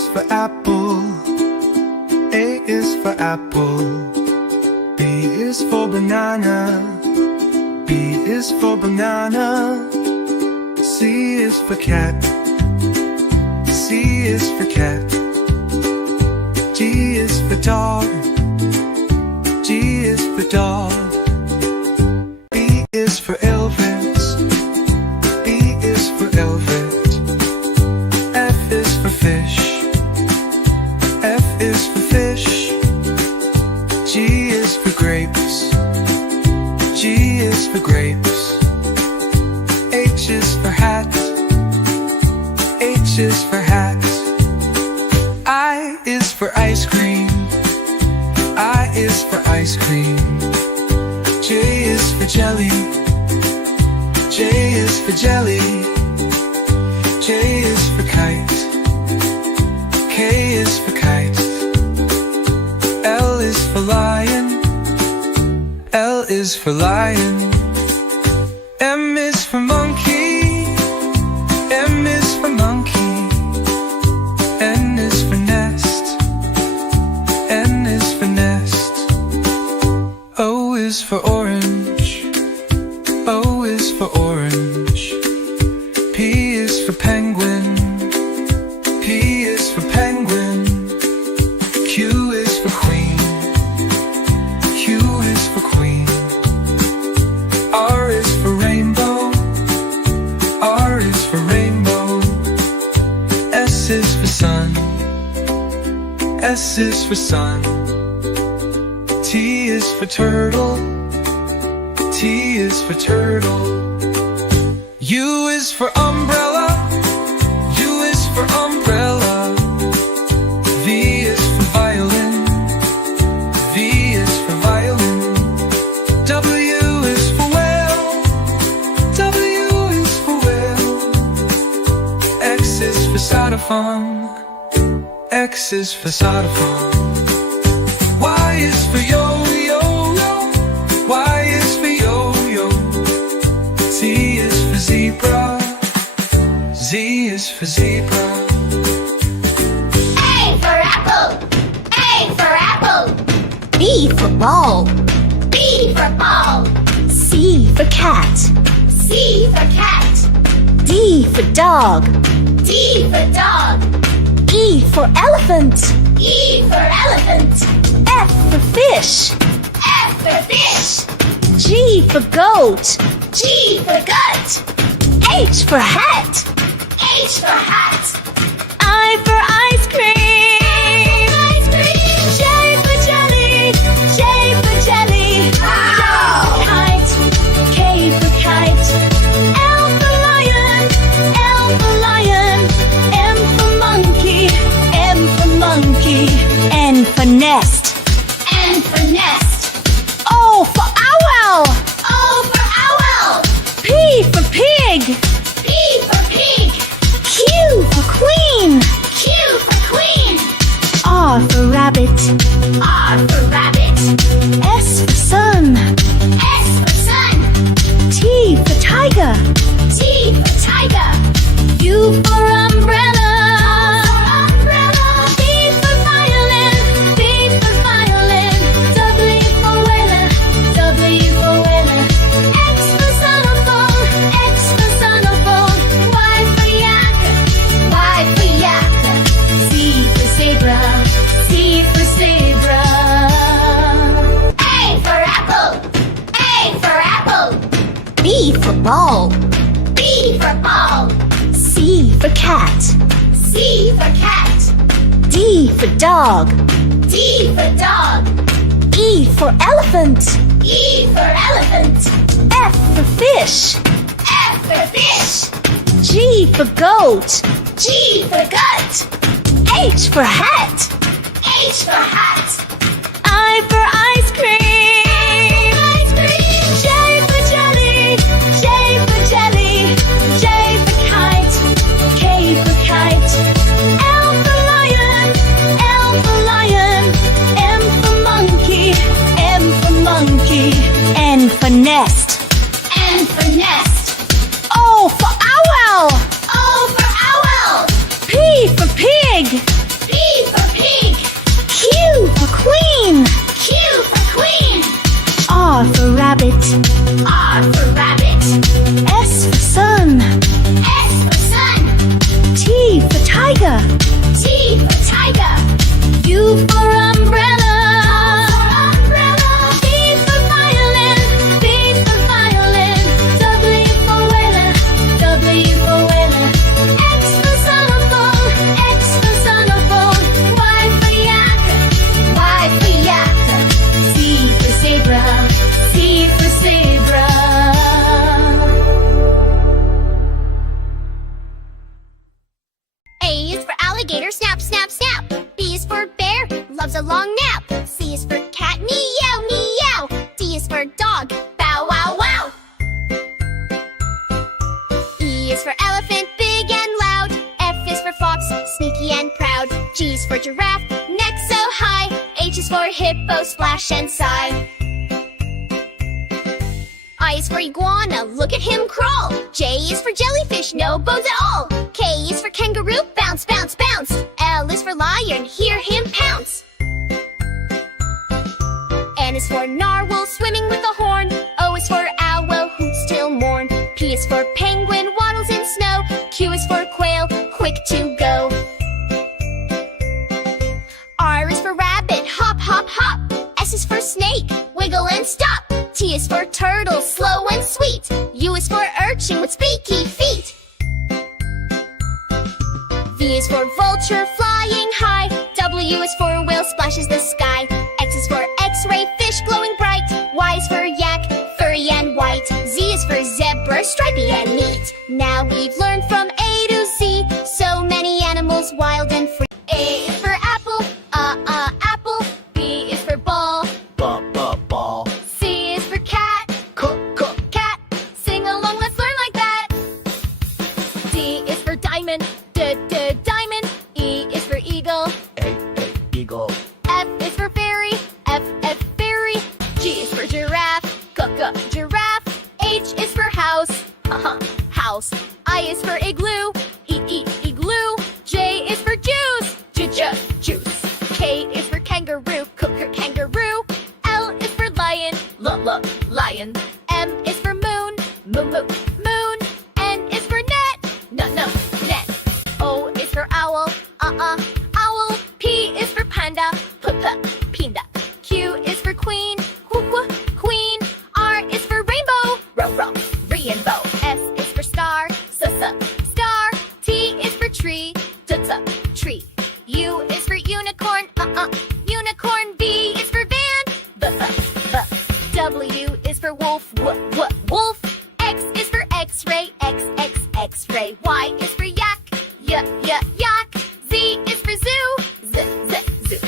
is for apple. A is for apple. B is for banana. B is for banana. C is for cat. C is for cat. G is for dog. G is for dog. E is for elephant. E is for elephant. F is for fish. F is for fish. G is for grapes. G is for grapes. H is for hat. H is for hat. I is for ice cream. I is for ice cream. J is for jelly. J is for jelly. K is for kite. K is for kite. L is for lion. L is for lion. M is for monkey. M is for monkey. N is for nest. N is for nest. O is for orange. O is for orange. P is for penguin. P is for penguin. Q is for queen. Q is for queen. R is for rainbow. R is for rainbow. S is for sun. S is for sun. T is for turtle. T is for turtle. U is for umbrella. U is for umbrella. V is for violin. V is for violin. W is for whale. W is for whale. X is for xylophone. X is for xylophone. Y is for yo-yo. Y is for yo-yo. Z is for zebra. Z is for zebra. A for apple. A for apple. B for ball. B for ball. C for cat. C for cat. D for dog. D for dog. E for elephant. E for elephant. F for fish. F for fish. G for goat. G for goat. H for hat. H for hat. I for ice cream. Ice cream. J for jelly. J for jelly. Wow. Kite. K for kite. L for lion. L for lion. M for monkey. M for monkey. N for nest. N for nest. O for owl. O for owl. P for pig. P for pig. Q for queen. Q for queen. R for rabbit. R for rabbit. S for sun. S for sun. T for tiger. T for tiger. U for umbrella. Umbrella. V for violin. V for violin. W for whaler. W for whaler. X for xylophone. X for xylophone. Y for yak. Y for yak. Z for zebra. Z for zebra. A for apple. A for apple. B for ball. B for ball. C for cat. C for cat. D for dog. D for dog. E for elephant. E for elephant. F for fish. F for fish. G for goat. G for goat. H for hat. H for hat. I for ice cream. Ice cream. J for jelly. J for jelly. J for kite. K for kite. L for lion. L for lion. M for monkey. M for monkey. N for nest. N for nest. O for owl. O for owl. P for pig. a long nap. C is for cat, meow, meow. D is for dog, bow, wow, wow. E is for elephant, big and loud. F is for fox, sneaky and proud. G is for giraffe, neck so high. H is for hippo, splash and sigh. I is for iguana, look at him crawl. J is for jellyfish, no bones at all. K is for kangaroo, bounce, bounce, bounce. L is for lion, hear him pounce. N is for narwhal, swimming with a horn. O is for owl, hoots till morn. P is for penguin, waddles in snow. Q is for quail, quick to go. R is for rabbit, hop, hop, hop. S is for snake, wiggle and stop. T is for turtle, slow and sweet. U is for urchin with spiky feet. V is for vulture, flying high. W is for whale, splashes the sky. X is for x-ray, fish glowing bright. Y is for yak, furry and white. Z is for zebra, stripy and neat. Now we've learned from A to Z, so many animals wild and free. A is for apple, apple. B is for ball, ball. C is for cat, cat. Sing along, let's learn like that. D is for diamond, diamond. E is for eagle, Eagle. F is for fairy, F, fairy. G is for giraffe, giraffe. H is for house, house. I is for igloo, igloo. J is for juice, juice. K is for kangaroo, kangaroo. L is for lion, lion. M is for moon, moon. N is for net, net. O is for owl, owl. P is for panda, pinda. Q is for queen, queen. R is for rainbow, rainbow. S is for star, star. T is for tree, tree. U is for unicorn, unicorn. V is for van, W is for wolf, wolf. X is for x-ray, x-ray. Y is for yak, yak. Z is for zoo, zoo.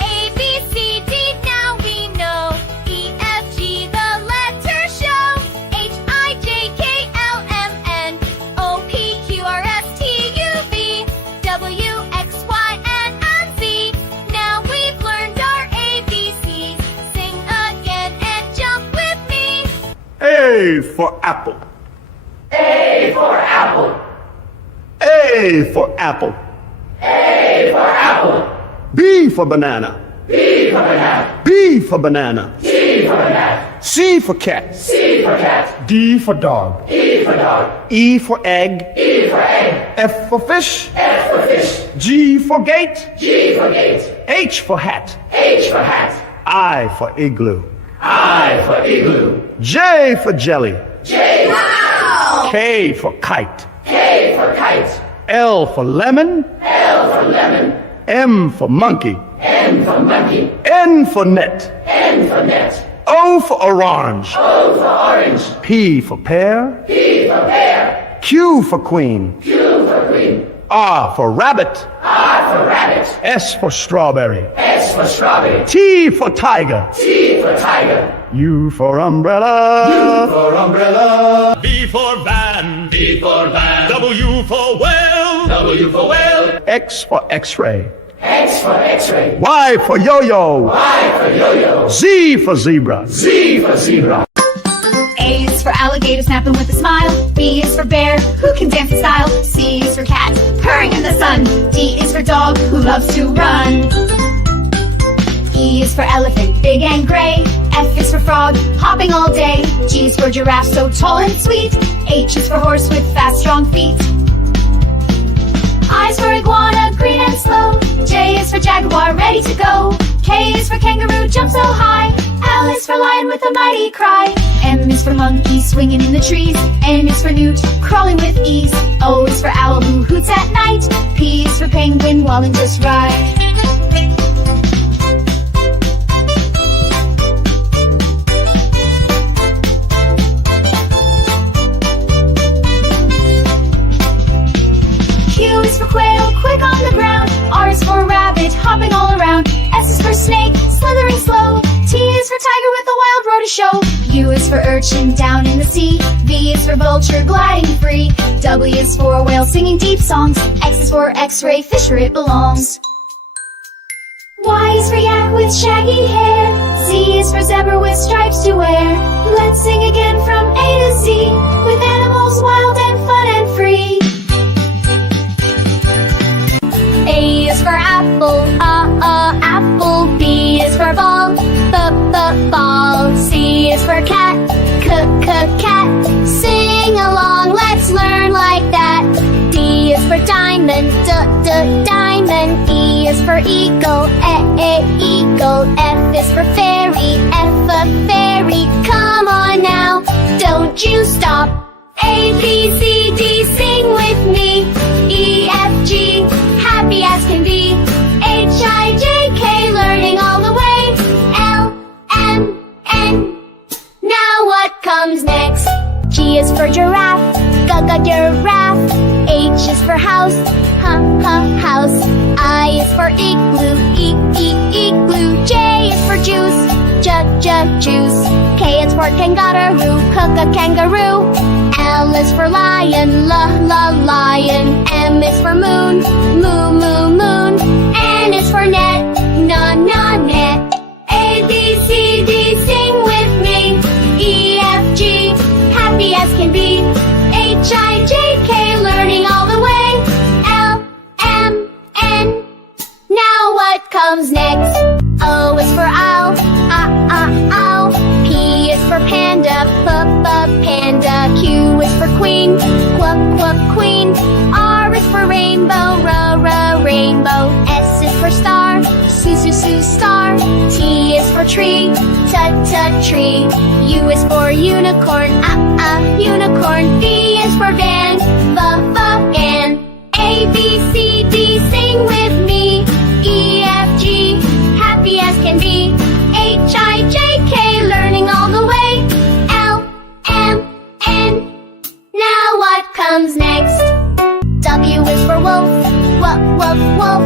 A, B, C, D, now we know. E, F, G, the letters show. H, I, J, K, L, M, N. O, P, Q, R, S, T, U, V. W, X, Y, and Z. Now we've learned our ABCs. Sing again and jump with me. A for apple. A for apple. A for apple. A for apple. B for banana. B for banana. B for banana. C for banana. C for cat. C for cat. D for dog. E for dog. E for egg. E for egg. F for fish. F for fish. G for gate. G for gate. H for hat. H for hat. I for igloo. I for igloo. J for jelly. J. Wow. K for kite. K for kite. L for lemon. L for lemon. M for monkey. N for monkey. N for net. N for net. O for orange. O for orange. P for pear. P for pear. Q for queen. Q for queen. R for rabbit. R for rabbit. S for strawberry. S for strawberry. T for tiger. T for tiger. U for umbrella. For umbrella. V for van. V for van. W for whale. W for whale. X for x-ray. X for x-ray. Y for yo-yo. Y for yo-yo. Z for zebra. Z for zebra. A is for alligator snapping with a smile. B is for bear, who can dance in style. C is for cat, purring in the sun. D is for dog, who loves to run. E is for elephant, big and gray. F is for frog, hopping all day. G is for giraffe, so tall and sweet. H is for horse with fast, strong feet. I is for iguana, green and slow. J is for jaguar, ready to go. K is for kangaroo, jump so high. L is for lion with a mighty cry. M is for monkey, swinging in the trees. N is for newt, crawling with ease. O is for owl, who hoots at night. P is for penguin, walling just right. Q is for quail, quick on the ground. R is for rabbit, hopping all around. S is for snake, slithering slow. T is for tiger with a wild roar to show. U is for urchin, down in the sea. V is for vulture, gliding free. W is for whale, singing deep songs. X is for x-ray, fish where it belongs. Y is for yak with shaggy hair. Z is for zebra with stripes to wear. Let's sing again from A to Z, with animals wild and fun and free. A is for apple, apple. B is for ball, ball. C is for cat, cat. Sing along, let's learn like that. D is for diamond, diamond. E is for eagle, eagle. F is for fairy, fairy. Come on now, don't you stop. A, B, C, D, sing with me. E, F, G, happy as can be. H, I, J, K, learning all the way. L, M, N. Now what comes next? G is for giraffe, giraffe. H is for house, house. I is for igloo, igloo. J is for juice, juice. K is for kangaroo, kangaroo. L is for lion, lion. M is for moon, moon. N is for net, net. A, B, C, D, sing with me. E, F, G, happy as can be. H, I, J, K, learning all the way. L, M, N. Now what comes next? O is for owl, owl. P is for panda, panda. Q is for queen, queen. R is for rainbow, rainbow. S is for star, star. T is for tree, tree. U is for unicorn, unicorn. V is for van, van. A, B, C, D, sing with me. E, F, G, happy as can be. H, I, J, K, learning all the way. L, M, N. Now what comes next? W is for wolf, wolf.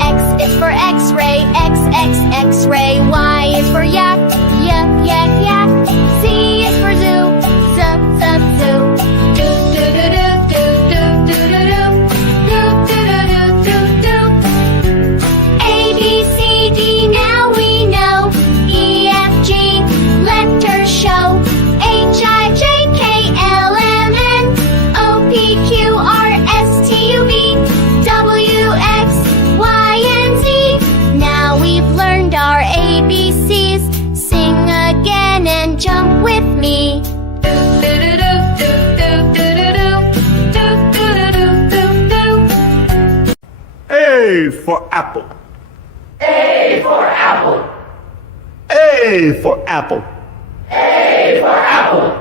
X is for x-ray, x-ray. Y is for yak, yak. Z is for zoo, zoo. A, B, C, D, now we know. E, F, G, letters show. H, I, J, K, L, M, N. O, P, Q, R, S, T, U, V, W, X, Y, and Z. Now we've learned our ABCs. Sing again and jump with me. A for apple. A for apple. A for apple. A for apple.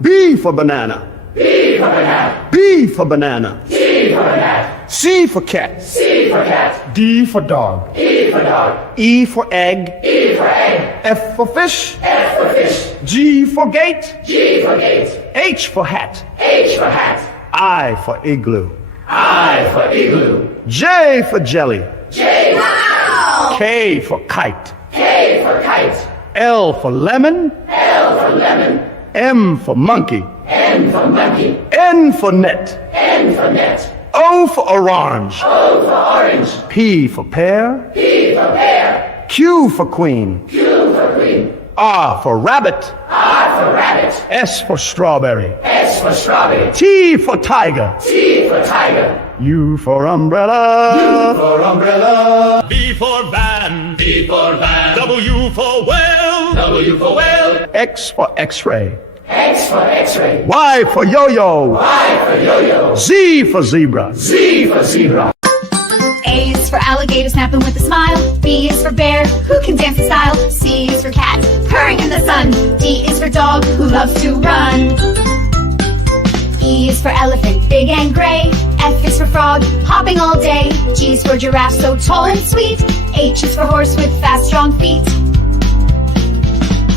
B for banana. B for banana. B for banana. C for banana. C for cat. C for cat. D for dog. E for dog. E for egg. E for egg. F for fish. F for fish. G for gate. G for gate. H for hat. H for hat. I for igloo. I for igloo. J for jelly. J for K for kite. K for kite. L for lemon. L for lemon. M for monkey. N for monkey. N for net. N for net. O for orange. O for orange. P for pear. P for pear. Q for queen. Q for queen. R for rabbit. R for rabbit. S for strawberry. S for strawberry. T for tiger. T for tiger. U for umbrella. For umbrella. V for van. V for van. W for well. W for whale. X for x-ray. X for x-ray. Y for yo-yo. Y for yo-yo. Z for zebra. Z for zebra. A is for alligator snapping with a smile. B is for bear, who can dance in style. C is for cat, purring in the sun. D is for dog, who loves to run. E is for elephant, big and gray. F is for frog, hopping all day. G is for giraffe, so tall and sweet. H is for horse with fast, strong feet.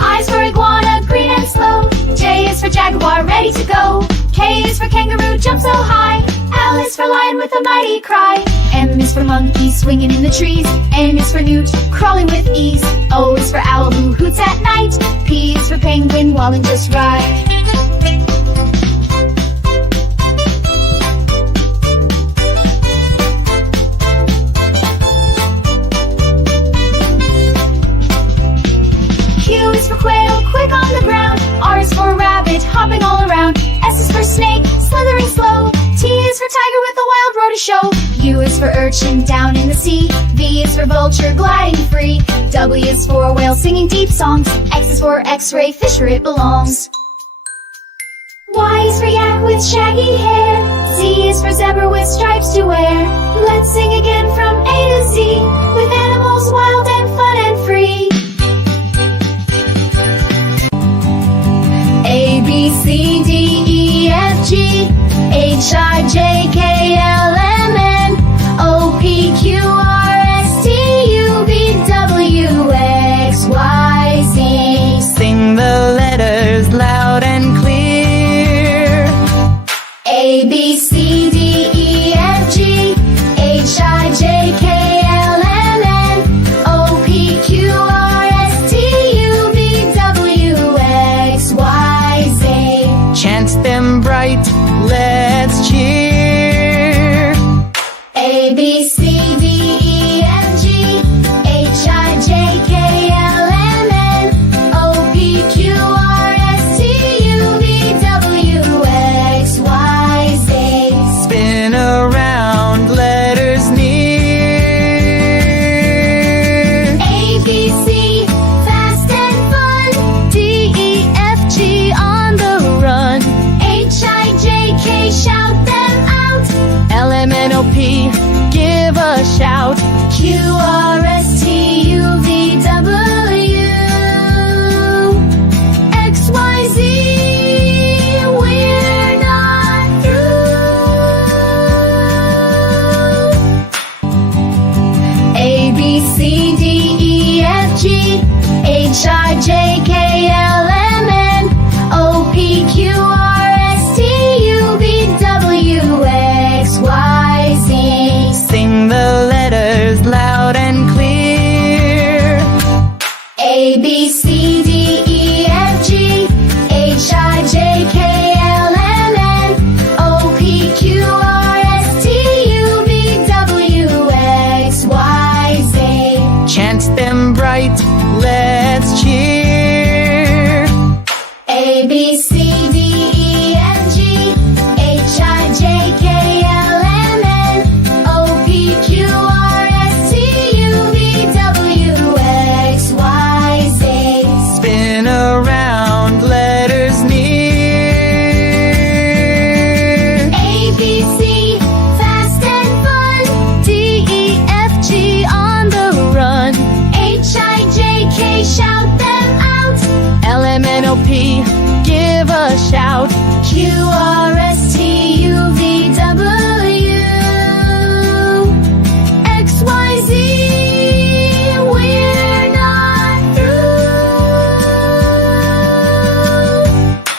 I is for iguana, green and slow. J is for jaguar, ready to go. K is for kangaroo, jump so high. L is for lion with a mighty cry. M is for monkey, swinging in the trees. N is for newt, crawling with ease. O is for owl, who hoots at night. P is for penguin, walling just right. Q is for quail, quick on the ground. R is for rabbit, hopping all around. S is for snake, slithering slow. T is for tiger with a wild road to show. U is for urchin, down in the sea. V is for vulture, gliding free. W is for whale, singing deep songs. X is for x-ray, fish where it belongs. Y is for yak with shaggy hair. Z is for zebra with stripes to wear. Let's sing again from A to Z, with animals wild and fun and free. A, B, C, D, E, F, G, H, I, J, K, L, M, N, O, P, Q, R, S, T, U, V, W, X, Y, Z. Sing the letters loud and clear. A, B, C, D, E, F, G, H, I, J, K, L, M, N, O, P, Q, R, S, T, U, V, W, X, Y, Z. Chant them bright, let's cheer. A, B, C, D, E, F, G, H, I, J, K, L, M, N, O, P, Q, R, S, T, U, V, W, X, Y, Z. Spin around, letters near. A, B, C, fast and fun. D, E, F, G, on the run. H, I, J, K, shout them out. L, M, N, O, P, give a shout. Q, R,